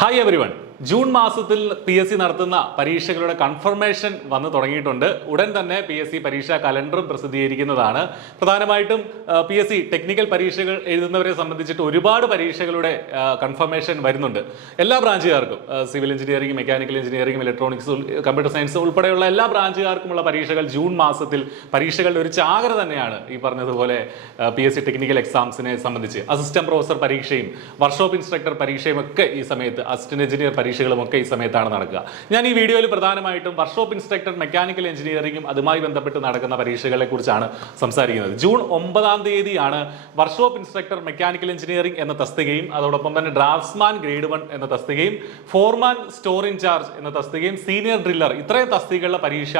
Hi everyone. June മാസത്തിൽ PSC നടത്തുന്ന പരീക്ഷകളുടെ കൺഫർമേഷൻ വന്നു തുടങ്ങിയിട്ടുണ്ട്. ഉടൻ തന്നെ PSC പരീക്ഷാ കലണ്ടറും പ്രസിദ്ധീകരിക്കുന്നതാണ്. പ്രധാനമായിട്ടും PSC ടെക്നിക്കൽ പരീക്ഷകൾ എഴുതുന്നവരെ സംബന്ധിച്ചിട്ട് ഒരുപാട് പരീക്ഷകളുടെ കൺഫർമേഷൻ വരുന്നുണ്ട്. എല്ലാ ബ്രാഞ്ചുകാർക്കും, civil engineering, mechanical engineering, electronics, computer science ഉൾപ്പെടെയുള്ള എല്ലാ ബ്രാഞ്ചുകാർക്കുമുള്ള പരീക്ഷകൾ ജൂൺ മാസത്തിൽ പരീക്ഷകളുടെ ഒരു ചാകര തന്നെയാണ്. ഈ പറഞ്ഞതുപോലെ PSC ടെക്നിക്കൽ എക്സാംസിനെ സംബന്ധിച്ച് അസിസ്റ്റന്റ് പ്രൊഫസർ പരീക്ഷയും വർക്ക്ഷോപ്പ് ഇൻസ്ട്രക്ടർ പരീക്ഷയും ഒക്കെ ഈ സമയത്ത്, അസിസ്റ്റന്റ് എഞ്ചിനീയർ പരീക്ഷകളുമൊക്കെ ഈ സമയത്താണ് നടക്കുക. ഞാൻ ഈ വീഡിയോയിൽ പ്രധാനമായിട്ടും വർക്ക്ഷോപ്പ് ഇൻസ്ട്രക്ടർ, മെക്കാനിക്കൽ എഞ്ചിനീയറിംഗും അതുമായി ബന്ധപ്പെട്ട് നടക്കുന്ന പരീക്ഷകളെ കുറിച്ചാണ് സംസാരിക്കുന്നത്. June 9 workshop instructor, mechanical engineering എന്ന തസ്തികയും അതോടൊപ്പം തന്നെ ഡ്രാഫ്റ്റ്സ്മാൻ ഗ്രേഡ് 1 എന്ന തസ്തികയും, ഫോർമാൻ സ്റ്റോർ ഇൻചാർജ് എന്ന തസ്തികയും, സീനിയർ ഡ്രില്ലർ, ഇത്രയും തസ്തികകളുടെ പരീക്ഷ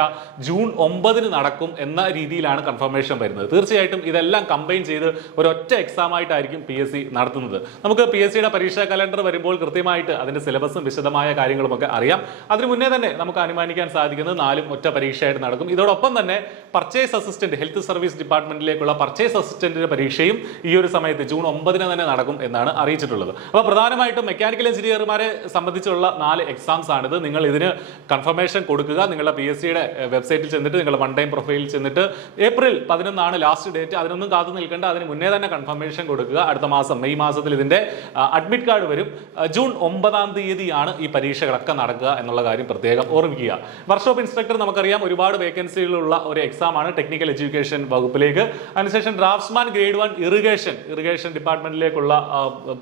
ജൂൺ 9 നടക്കും എന്ന രീതിയിലാണ് കൺഫർമേഷൻ വരുന്നത്. തീർച്ചയായിട്ടും ഇതെല്ലാം കമ്പൈൻ ചെയ്ത് ഒരൊറ്റ എക്സാം ആയിട്ടായിരിക്കും PSC നടത്തുന്നത്. നമുക്ക് PSCയുടെ പരീക്ഷാ കലണ്ടർ വരുമ്പോൾ കൃത്യമായിട്ട് അതിന്റെ സിലബസും വിശദമായ കാര്യങ്ങളുമൊക്കെ അറിയാം. അതിനു മുന്നേ തന്നെ നമുക്ക് അനുമാനിക്കാൻ സാധിക്കുന്നത് 4 ഒറ്റ പരീക്ഷയായിട്ട് നടക്കും. ഇതോടൊപ്പം തന്നെ പർച്ചേസ് അസിസ്റ്റന്റ്, ഹെൽത്ത് സർവീസ് ഡിപ്പാർട്ട്മെന്റിലേക്കുള്ള പർച്ചേസ് അസിസ്റ്റന്റിന്റെ പരീക്ഷയും ഈ ഒരു സമയത്ത് ജൂൺ 9 തന്നെ നടക്കും എന്നാണ് അറിയിച്ചിട്ടുള്ളത്. അപ്പോൾ പ്രധാനമായിട്ടും മെക്കാനിക്കൽ എഞ്ചിനീയർമാരെ സംബന്ധിച്ചുള്ള 4 എക്സാംസ് ആണിത്. നിങ്ങൾ ഇതിന് കൺഫർമേഷൻ കൊടുക്കുക. നിങ്ങളുടെ PSCയുടെ വെബ്സൈറ്റിൽ ചെന്നിട്ട്, നിങ്ങളുടെ വൺ ടൈം പ്രൊഫൈലിൽ ചെന്നിട്ട് ഏപ്രിൽ 11 ലാസ്റ്റ് ഡേറ്റ്. അതിനൊന്നും കാത്തു നിൽക്കേണ്ട, അതിന് മുന്നേ തന്നെ കൺഫർമേഷൻ കൊടുക്കുക. അടുത്ത മാസം മെയ് മാസത്തിൽ ഇതിന്റെ അഡ്മിറ്റ് കാർഡ് വരും. ജൂൺ 9 ഈ പരീക്ഷകളൊക്കെ നടക്കുക എന്നുള്ള കാര്യം പ്രത്യേകം ഓർമ്മിക്കുക. വർക്ക്ഷോപ്പ് ഇൻസ്ട്രക്ടർ നമുക്കറിയാം ഒരുപാട് വേക്കൻസികളുള്ള ഒരു എക്സാം ആണ് ടെക്നിക്കൽ എഡ്യൂക്കേഷൻ വകുപ്പിലേക്ക്. അതിനുശേഷം ഡ്രാഫ്റ്റ്സ്മാൻ ഗ്രേഡ് 1 ഇറിഗേഷൻ ഡിപ്പാർട്ട്മെന്റിലേക്കുള്ള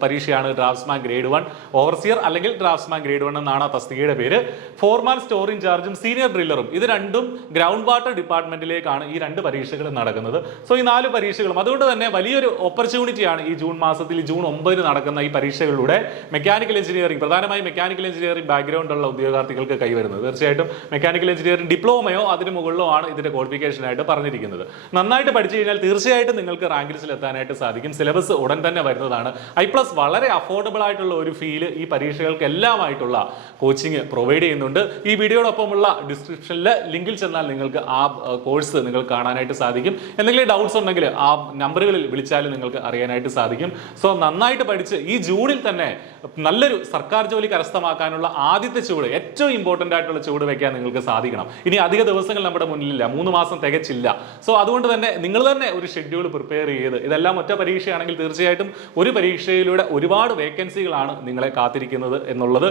പരീക്ഷയാണ് ഡ്രാഫ്റ്റ്സ്മാൻ ഗ്രേഡ് 1 ഓവർസിയർ അല്ലെങ്കിൽ ഡ്രാഫ്റ്റ്സ്മാൻ ഗ്രേഡ് 1 എന്നാണ് ആ തസ്തികയുടെ പേര്. ഫോർമാൻ സ്റ്റോർ ഇൻചാർജും സീനിയർ ഡ്രില്ലറും, ഇത് രണ്ടും ഗ്രൗണ്ട് വാട്ടർ ഡിപ്പാർട്ട്മെന്റിലേക്കാണ് ഈ 2 പരീക്ഷകൾ നടക്കുന്നത്. സോ ഈ 4 പരീക്ഷകളും അതുകൊണ്ട് തന്നെ വലിയൊരു ഓപ്പർച്യൂണിറ്റിയാണ് ഈ ജൂൺ മാസത്തിൽ, ജൂൺ 9 നടക്കുന്ന ഈ പരീക്ഷകളിലൂടെ മെക്കാനിക്കൽ എഞ്ചിനീയറിംഗ്, പ്രധാനമായും മെക്കാനിക്കൽ എഞ്ചിനീയറിംഗ് ബാക്ക്ഗ്രൗണ്ട് ഉള്ള ഉദ്യോഗാർത്ഥികൾക്ക് കൈവരുന്നത്. തീർച്ചയായിട്ടും മെക്കാനിക്കൽ എഞ്ചിനീയറിംഗ് ഡിപ്ലോമയോ അതിന് മുകളിലോ ആണ് ഇതിന്റെ ക്വാളിഫിക്കേഷൻ ആയിട്ട് പറഞ്ഞിരിക്കുന്നത്. നന്നായിട്ട് പഠിച്ചു കഴിഞ്ഞാൽ തീർച്ചയായിട്ടും നിങ്ങൾക്ക് റാങ്ക് ലിസ്റ്റിൽ എത്താനായിട്ട് സാധിക്കും. സിലബസ് ഉടൻ തന്നെ വരുന്നതാണ്. iPlus വളരെ അഫോർഡബിൾ ആയിട്ടുള്ള ഒരു ഫീല് ഈ പരീക്ഷകൾക്ക് എല്ലാമായിട്ടുള്ള കോച്ചിങ് പ്രൊവൈഡ് ചെയ്യുന്നുണ്ട്. ഈ വീഡിയോടൊപ്പമുള്ള ഡിസ്ക്രിപ്ഷനിൽ ലിങ്കിൽ ചെന്നാൽ നിങ്ങൾക്ക് ആ കോഴ്സ് നിങ്ങൾക്ക് കാണാനായിട്ട് സാധിക്കും. എന്തെങ്കിലും ഡൗട്ട്സ് ഉണ്ടെങ്കിൽ ആ നമ്പറുകളിൽ വിളിച്ചാലും നിങ്ങൾക്ക് അറിയാനായിട്ട് സാധിക്കും. സോ നന്നായിട്ട് പഠിച്ച് ഈ ജൂണിൽ തന്നെ നല്ലൊരു സർക്കാർ ജോലി കരസ്ഥമാക്കാനുള്ള ആദ്യത്തെ ചുവട്, ഏറ്റവും ഇമ്പോർട്ടന്റ് ആയിട്ടുള്ള ചുവട് വെക്കാൻ നിങ്ങൾക്ക് സാധിക്കണം. ഇനി അധിക ദിവസങ്ങൾ നമ്മുടെ മുന്നിലില്ല, 3 മാസം തികച്ചില്ല. സോ അതുകൊണ്ട് തന്നെ നിങ്ങൾ തന്നെ ഒരു ഷെഡ്യൂൾ പ്രിപ്പയർ ചെയ്ത്, ഇതെല്ലാം ഒറ്റ പരീക്ഷയാണെങ്കിൽ തീർച്ചയായിട്ടും ഒരു പരീക്ഷയിലൂടെ ഒരുപാട് വേക്കൻസികളാണ് നിങ്ങളെ കാത്തിരിക്കുന്നത് എന്നുള്ളത്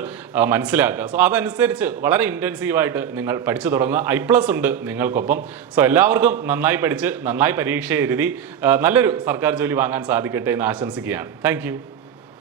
മനസ്സിലാക്കുക. സോ അതനുസരിച്ച് വളരെ ഇന്റൻസീവായിട്ട് നിങ്ങൾ പഠിച്ചു തുടങ്ങുക. iPlus ഉണ്ട് നിങ്ങൾക്കൊപ്പം. സോ എല്ലാവർക്കും നന്നായി പഠിച്ച് നന്നായി പരീക്ഷ എഴുതി നല്ലൊരു സർക്കാർ ജോലി വാങ്ങാൻ സാധിക്കട്ടെ എന്ന് ആശംസിക്കുകയാണ്. താങ്ക്